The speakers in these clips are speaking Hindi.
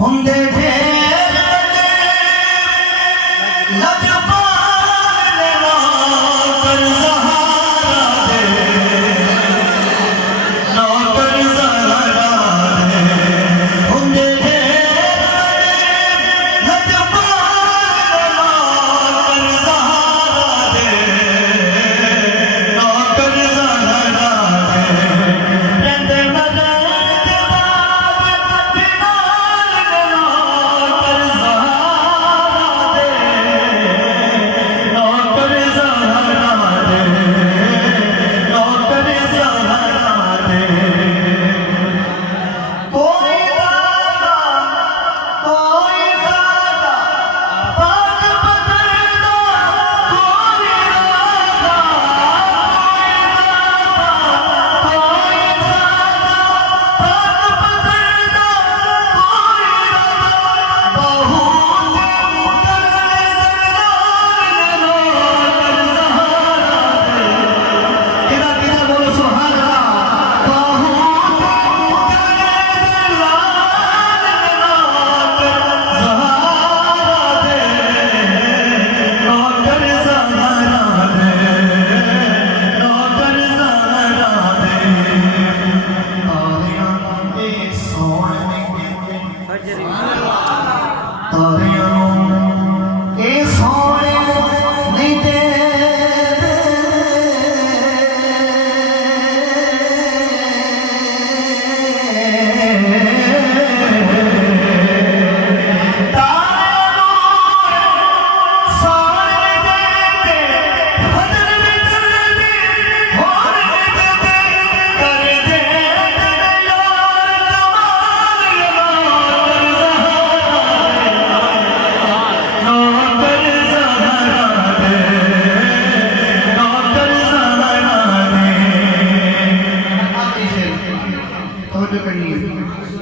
हुंदे ढेर लजपाल नौकर सहारा दे, नौकर सहारा दे। हुंदे ढेर लजपाल नौकर सहारा दे, नौकर सहारा दे। रहंदे मदद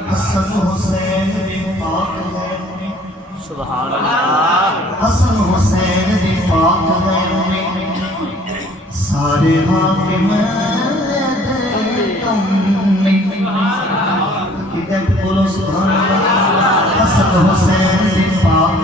हसन हुसैन दी पाक है, सुभान अल्लाह। हसन हुसैन दी पाक है, सारे हाकिम बोलो सुभान अल्लाह। हसन हुसैन दी पाक